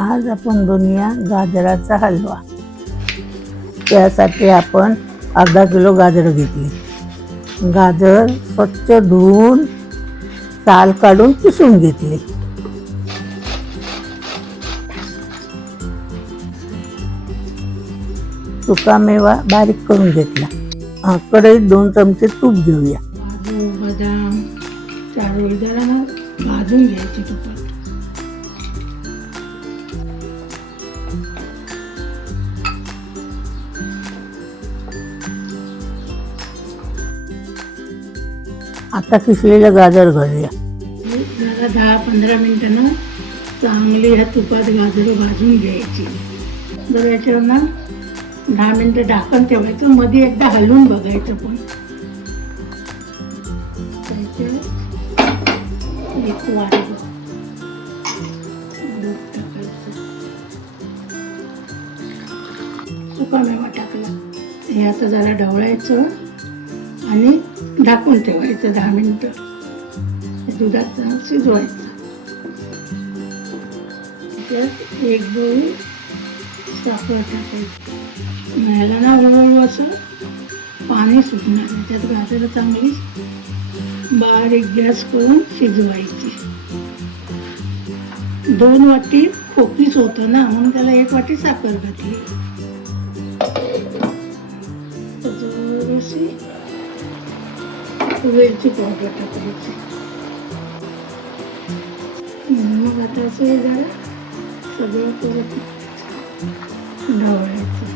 आज आपण बनवूया गाजराचा हलवा. त्यासाठी आपण अर्धा किलो गाजर घेतली. गाजर स्वच्छ धुवून साल काढून किसून घेतली. सुकामेवा बारीक करून घेतला. कढईत 2 चमचे तूप घेऊया. काजू बदाम चारोळी जरा ना भाजून घ्यायची तुपात. आता किसलेलं गाजर घालूया. जरा 10-15 मिनिटांना चांगली ह्या तुपात गाजर भाजून घ्यायची. जर याच्यावर ना 10 मिनिटं झाकण ठेवायचं, मध्ये एकदा हलवून बघायचं. पण एक वाटी दूध टाकायचं, सुकामेवा टाकला. हे आता जरा ढवळायचं आणि झाकून ठेवायचं 10 मिनिटं. दुधात शिजवायचं. त्यात 1 गुळ साखर टाकायची. ह्याला ना हळूहळू असं पाणी सुटणार. त्यात गाजर चांगली बारीक गॅस करून शिजवायची. 2 वाटी खोकीच होतं ना, म्हणून त्याला 1 वाटी साखर घातली. जराशी वेलची पावडर टाकायची. मग आता असं जरा सगळं परत ढवळायचं.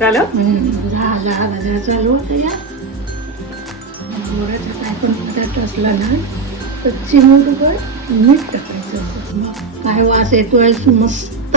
झाला गजरा चालू होता. या गोडाचा काय पण पदार्थ असला ना तर चिमूटभर मीठ टाकायचं. मग काय वास येतोय मस्त.